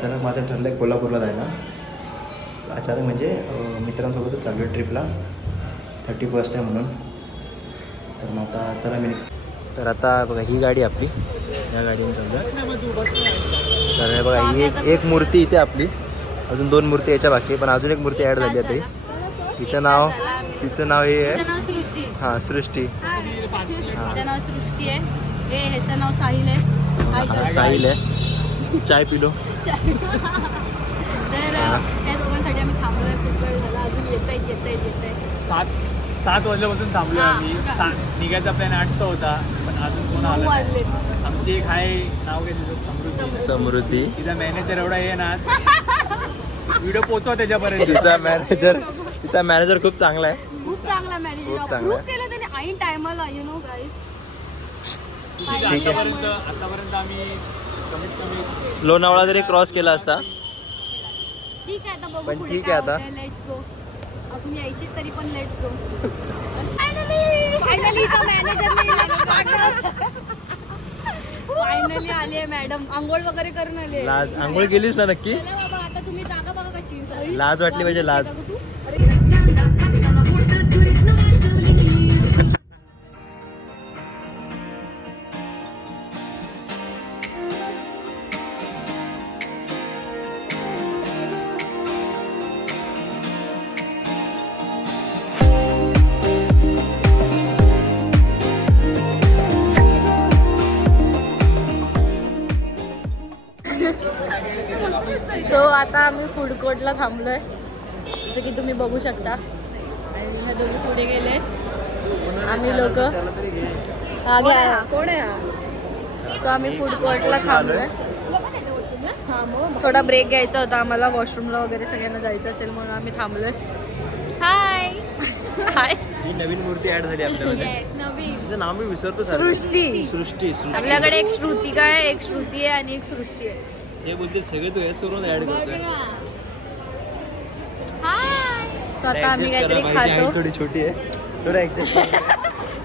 अचानक माझं ठरलं आहे कोल्हापूरला जायला. अचानक म्हणजे मित्रांसोबतच चालू आहे ट्रिपला, 31st आहे म्हणून. तर मग आता चला मी तर आता बघा ही गाडी आपली, या गाडीने चालू आहे. तर हे बघा ही एक मूर्ती इथे आपली, अजून 2 मूर्ती याच्या बाकी, पण अजून एक मूर्ती ॲड झाली आहे. तिचं नाव हे आहे हां सृष्टी. ह्याचं नाव सृष्टी आहे, ह्याचं नाव साहिल आहे. हा साहिल आहे. चाय पिलो. तर त्या दोघांसाठी आम्ही थांबलोय, खूप वेळ झाला, अजून येत आहे. 7 वाजल्यापासून थांबलो आम्ही. निघायचा प्लॅन 8चा होता, पण अजून कोण 9 आलं नाही. वाजले. आमची एक आहे, नाव काय तिचं, समृद्धी. तिचा मॅनेजर एवढा आहे ना, व्हिडिओ पोचवा त्याच्यापर्यंत. तिचा मॅनेजर खूप चांगला आहे. खूप चांगला मॅनेजर, खूप चांगला अप्रूव्ह केलं त्याने ऐन टायमाला, यु नो गाईस. आतापर्यंत आम्ही कमीत कमी लोणावळा जरी क्रॉस केला असता. ठीक आहे, आता बघू पण पुढे ठीक काय आहे आता. होतंय. Let's go. अजून यायची तरी पण लेट्स गो. फायनली तो मॅनेजर फायनली आली आहे मॅडम, आंघोळ वगैरे करून आली आहे. लाज आंघोळ गेलीस ना नक्की? चला बाबा, आता तुम्ही जागा बघा कशी. लाज वाटली पाहिजे, लाज. सो आता आम्ही फूड कोर्टला थांबलोय, जसं की तुम्ही बघू शकता. आणि ह्या दोघी पुढे गेले, आम्ही लोक कोण आहे? सो आम्ही फूड कोर्टला थांबलोय. थोडा ब्रेक घ्यायचा होता आम्हाला, वॉशरूमला वगैरे सगळ्यांना जायचं असेल म्हणून आम्ही थांबलोय. हाय हाय. ही नवीन मूर्ती ऍड झाली आपल्यामध्ये. नवीन तिचं नाव मी विसरतो. सृष्टी. सृष्टी. आपल्याकडे एक श्रुतिका आहे, एक श्रुती आहे आणि एक सृष्टी आहे. हे बोलते सगळे तू हे सोडून ऍड करतोय. सो आता आम्ही काहीतरी खातो. थोडी छोटी आहे, थोडं ऍडजस्ट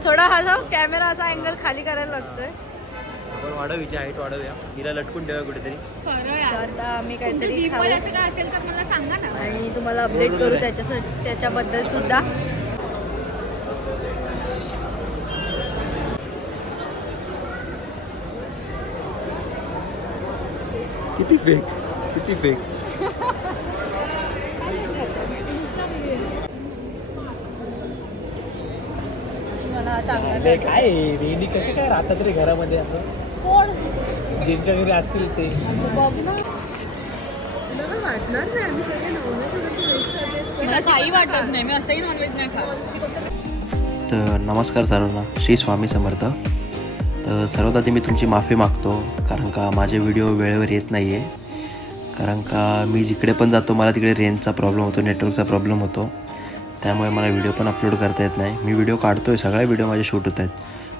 थोडा हा कॅमेरा असा अँगल खाली करायला लागतोय. आपण वाढव, हिची हाईट वाढवूया, हिला लटकून ठेवा कुठेतरी. तर आता आम्ही काहीतरी खाऊ आणि तुम्हाला अपडेट करू त्याच्याबद्दल सुद्धा. किती फेक. मला हा चांगला अरे काय रेनी कसे काय राहतात रे घरामध्ये, असं कोण ज्यांच्या घरी असतील ते. बघ ना, तिला काही वाटत नाही, मी असंही नॉनव्हेज नाही खात. तर नमस्कार सर्वांना, श्री स्वामी समर्थ. तर सर्वात आधी मी तुमची माफी मागतो, कारण का माझे व्हिडिओ वेळेवर येत नाही आहे. कारण का मी जिकडे पण जातो मला तिकडे रेंजचा प्रॉब्लेम होतो, नेटवर्कचा प्रॉब्लेम होतो. त्यामुळे मला व्हिडिओ पण अपलोड करता येत नाही. मी व्हिडिओ काढतो आहे, सगळे व्हिडिओ माझे शूट होत आहेत,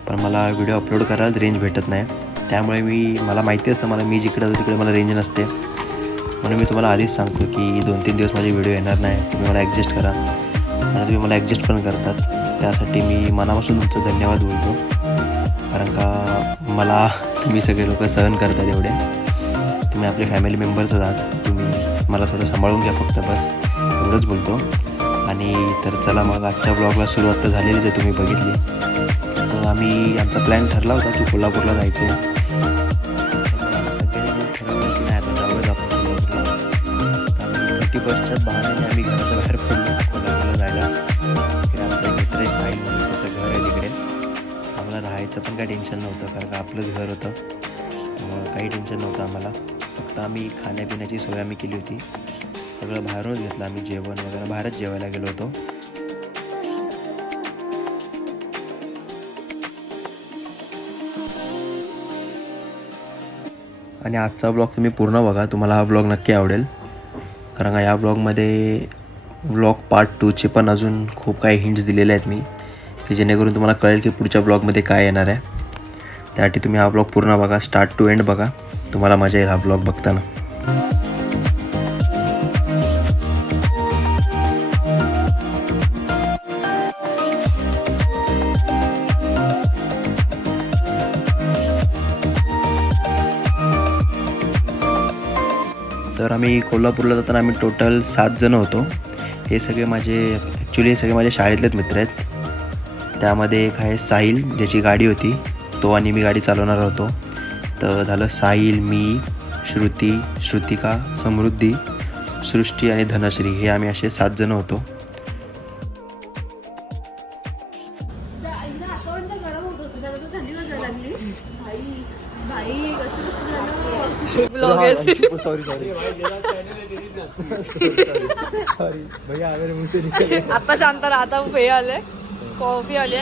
पण मला व्हिडिओ अपलोड करायला रेंज भेटत नाही. त्यामुळे मला माहिती असतं, मी जिकडे जातो तिकडे मला रेंज नसते. म्हणून मी तुम्हाला आधीच सांगतो की 2-3 दिवस माझे व्हिडिओ येणार नाही, तुम्ही मला ॲडजस्ट करा. आणि तुम्ही मला ॲडजस्ट पण करतात, त्यासाठी मी मनापासून तुमचं धन्यवाद बोलतो. कारण का मला तुम्ही सगळे लोक सहन करतात एवढे. तुम्ही आपले फॅमिली मेंबर्सच आहात, तुम्ही मला थोडं सांभाळून घ्या फक्त, बस एवढंच बोलतो. आणि तर चला मग आजच्या ब्लॉगला सुरुवात तर झालेलीच आहे, तुम्ही बघितली. तर आमचा प्लॅन ठरला होता की कोल्हापूरला जायचं आहे. सगळ्यांनी ठरवलं की नाही आता जाऊयाच आपण कोल्हापूरला. तर आम्ही 31च्या बहाण्याने आम्ही घराच्या बाहेर पडलो कोल्हापूरला जायला. तिकडे आमचा एक मित्र आहे साहिल म्हणून, त्याचं घर आहे तिकडे. आम्हाला राहायचं पण काही टेन्शन नव्हतं, कारण का आपलंच घर होतं, त्यामुळं काही टेन्शन नव्हतं आम्हाला. फक्त आम्ही खाण्यापिण्याची सोय आम्ही केली होती, सगळं बाहेरूनच घेतलं आम्ही. जेवण वगैरे बाहेरच जेवायला गेलो होतो. आणि आजचा ब्लॉग तुम्ही पूर्ण बघा, तुम्हाला हा ब्लॉग नक्की आवडेल. कारण का या ब्लॉगमध्ये ब्लॉग पार्ट 2चे पण अजून खूप काही हिंट्स दिलेले आहेत मी, की जेणेकरून तुम्हाला कळेल की पुढच्या ब्लॉगमध्ये काय येणार आहे. त्यासाठी तुम्ही हा ब्लॉग पूर्ण बघा, स्टार्ट टू एंड बघा, तुम्हाला मजा येईल हा ब्लॉग बघताना. तर आम्ही कोल्हापूरला जाताना आम्ही टोटल 7 जण होतो. हे सगळे माझे शाळेतलेच मित्र आहेत. त्यामध्ये एक आहे साहिल, ज्याची गाडी होती, तो आणि मी गाडी चालवणार होतो. तर झालं साहिल, मी, श्रुती, श्रुतिका, समृद्धी, सृष्टी आणि धनश्री, हे आम्ही असे 7 जण होतो. आता शांत राहा. आता हे आले, कॉफी आली.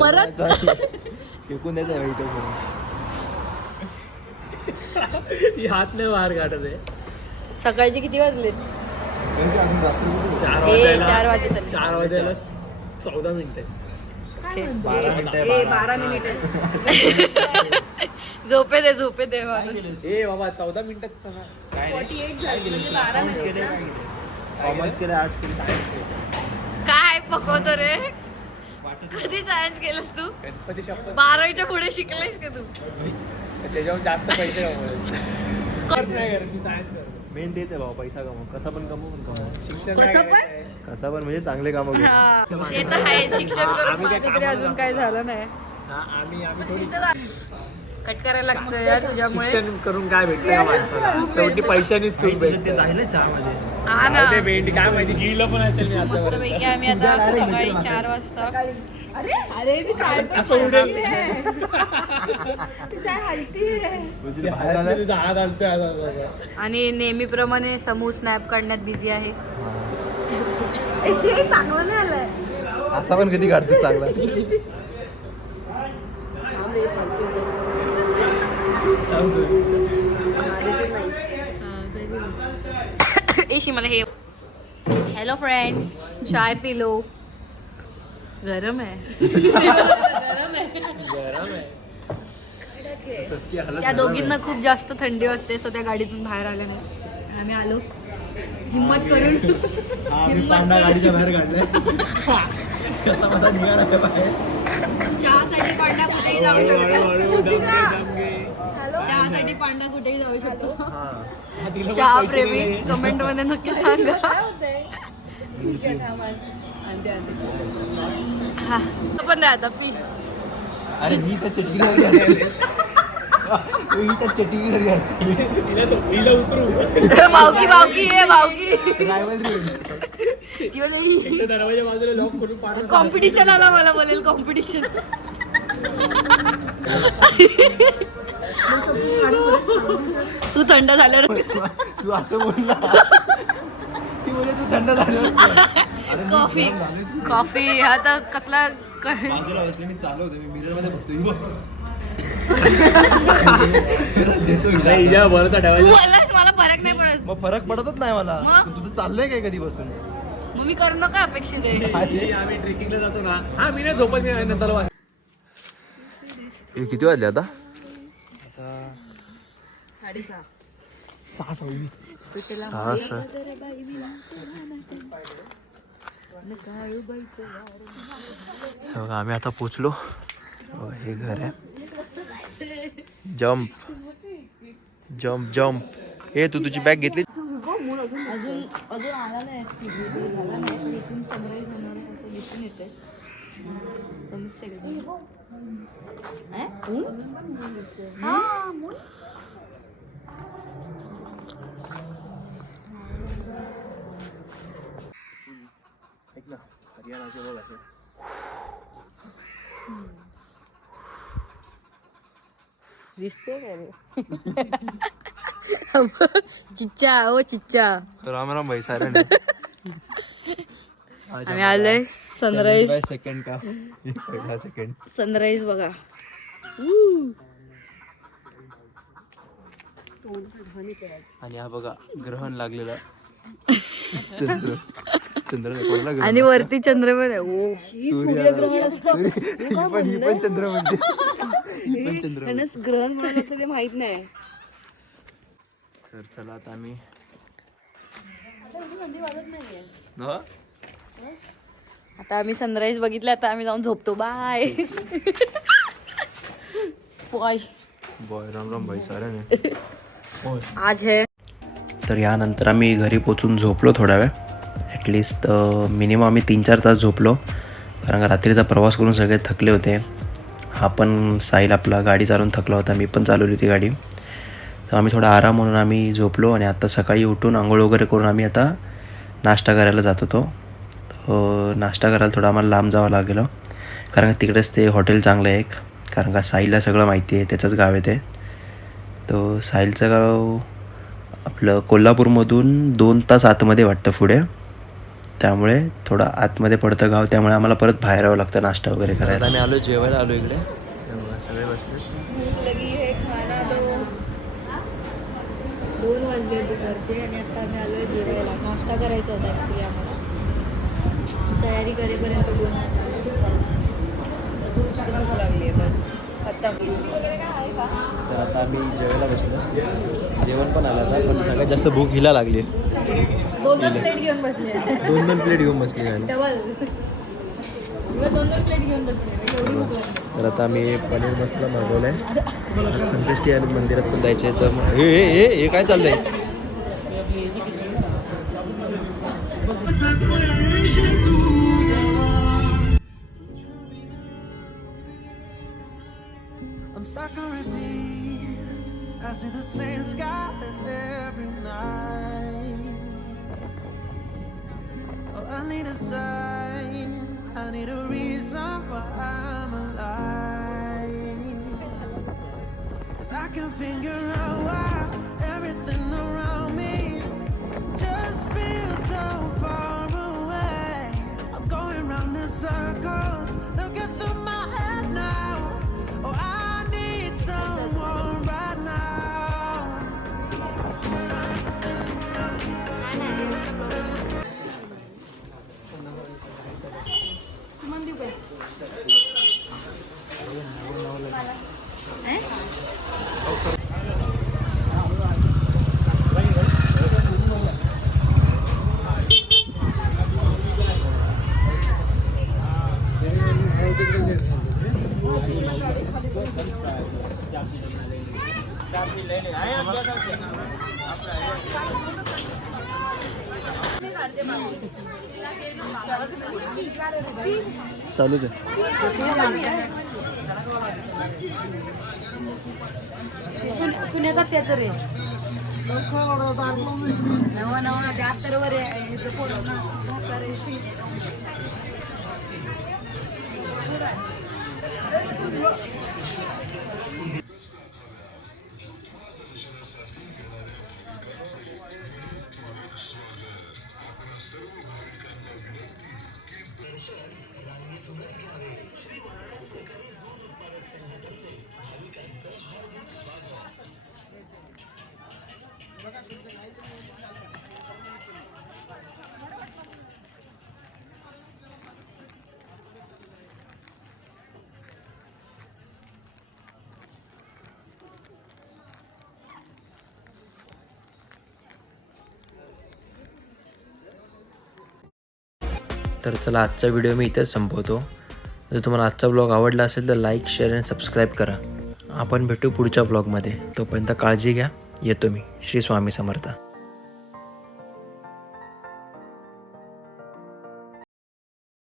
परत फेकून द्यायचं हात नाही बाहेर काढत आहे. सकाळचे किती वाजले? 4 वाजायला 14 मिनिटं. 12 मिनिट. झोपे दे माणूस. ए बाबा 14 मिनिटात कॉमर्स केलं, आर्ट्स केलं, सायन्स केलं. काय पकवतो रे? कधी सायन्स केलंस तू? गणपती शपथ 12वीच्या पुढे शिकलेस का तू? त्याच्यावर जास्त पैसे नाही करत मी सायन्स करतो. मेन तेच आहे बाबा, पैसा कमव, कसा पण कमव. शिक्षण कसं काय पण? आहे? कसा पण म्हणजे चांगले कामं करू. हा, ते तर आहे. शिक्षण करून आम्ही काय माझं तरी अजून काय झालं नाही. आम्ही थोडी कट करायला लागतं यार तुझ्यामुळे. शिक्षण करून काय भेटतं का माणसाला? शेवटी पैशानेच सुख ते भेटते. जायला चहामध्ये. हा ना. ते भेट काय माहिती गिळलं पण असेल मी आता. मस्तपैकी आम्ही आता सकाळी 4 वाजता असं उडेल. बाहेर हात आलतोय आता. आणि नेहमीप्रमाणे समूह स्नॅप काढण्यात बिझी आहे. चांगलं नाही आलंय. असा पण कधी काढतो चांगला. एशी मला हे. हॅलो फ्रेंड्स, चाय पिलो. गरम आहे. त्या दोघींना खूप जास्त थंडी वाजते, सो त्या गाडीतून बाहेर आल्या नाही. आम्ही आलो हिम्मत करून. गाडीच्या बाहेर काढलाय. कसा कसा निघाला बाहेर. चहासाठी पांडा कुठेही जाऊ शकतो. चहासाठी पांडा कुठेही जाऊ शकतो. चहा प्रेमी कमेंट मध्ये नक्की सांगा. हा पण नाही आता पी. अरे मी तर चटणी घरी असते. भावकी आहे भावकी. दरवाजा बाजूला लॉक करून पाठवून कॉम्पिटिशन आला, मला बोलेल कॉम्पिटिशन. तू थंड झाल्यावर तू असं बोलला ती म्हणजे तू थंड झालं. कॉफी हा तर कसला बाजूला बसले, मी चालवतो, मी मिरर मध्ये बघतो. तू बोललास मला फरक नाही पडत. मग फरक पडतच नाही मला. मग? तुझं चाललंय काय कधी बसून? मग मी करणं काय अपेक्षित आहे? आम्ही ट्रेकिंगला जातो ना. हा मी नाही झोपत, मी नंतर किती वाजले आता? 6:26. आम्ही आता पोचलो. हे घर आहे. Jump jump jump. ए तू तुझी बॅग घेतली? अजून आला नाही, झाला नाही, पण इथून सनराईज होणार असं दिसून येते. ऐक ना, हरियाणाचे बघ असे. दिसते काय चिच्चा ओ चिच्चा. राम राम भाई सारे. आम्ही आलोय सनराईज. सेकंड का पहिला सेकंड सनराईज बघा. आणि हा बघा ग्रहण लागलेला चंद्र. चंद्र आणि वरती चंद्र पण आहे. ओ ही पण चंद्र म्हणते. ही पण चंद्र ग्रहण म्हणून ते माहित नाही. तर चला आता आम्ही आता आम्ही सनराईज बघितलं, आता आम्ही जाऊन झोपतो. Bye bye boy Ram Ram भाई साऱ्याने. आज है. तर यानंतर आम्ही घरी पोचून झोपलो थोडा वेळ. ॲटलिस्ट मिनिमम आम्ही 3-4 तास झोपलो, कारण का रात्रीचा प्रवास करून सगळे थकले होते. हा पण साहिल आपला गाडी चालवून थकला होता, मी पण चालवली होती गाडी. तर आम्ही थोडा आराम म्हणून आम्ही झोपलो आणि आता सकाळी उठून आंघोळ वगैरे करून आम्ही आता नाश्ता करायला जात होतो. तर नाश्ता करायला थोडं आम्हाला लांब जावं लागलं, कारण का तिकडेच ते हॉटेल चांगलं आहे एक. कारण का साहिलला सगळं माहिती आहे, त्याचंच गाव आहे ते. तर साहिलचं गाव आपलं कोल्हापूरमधून 2 तास आतमध्ये वाटतं पुढे, त्यामुळे थोडं आतमध्ये पडतं गाव. त्यामुळे आम्हाला परत बाहेर यावं लागतं नाश्ता वगैरे करायला. आम्ही आलो जेवायला आलो इकडे, सगळे बसले. भूक लगी है, खाना दो. 2 वाजले दुपारचे आणि आता आम्ही आलोय जेवायला. नाश्ता करायचा होता ॲक्च्युली आम्हाला, तयारी करेपर्यंत 2 वाजले. भूक लागली आहे बस आता. वगैरे काय आहे का? तर आता आम्ही जेवायला बसलो. जेवण पण आलं आता, पण सगळ्यात जास्त भूक हिला लागली. 2 प्लेट घेऊन बसले. 2 प्लेट घेऊन बसली गाडी. डबल 2 प्लेट घेऊन बसले, एवढी भूक लागली. तर आता आम्ही पनीर मसाला मागवलं आहे. संकष्टी आणि मंदिरात पण जायचं आहे. तर हे काय चाललंय? I'm stuck on repeat. I see the same skies every night. Oh, I need a sign. I need a reason why I'm alive. 'Cause I can figure out why everything around me just feels so far away. I'm going round in circles, looking through my head now. Oh, I need someone right now. चालूच आहे. सुनेतात त्याचं रे नवा नवा 73 वर आहे. तर चला, आजचा व्हिडिओ मी इथेच संपवतो. जर तुम्हाला आजचा ब्लॉग आवडला असेल तर लाईक, शेअर आणि सबस्क्राईब करा. आपण भेटू पुढच्या ब्लॉगमध्ये. तोपर्यंत काळजी घ्या. येतो मी. श्री स्वामी समर्थ.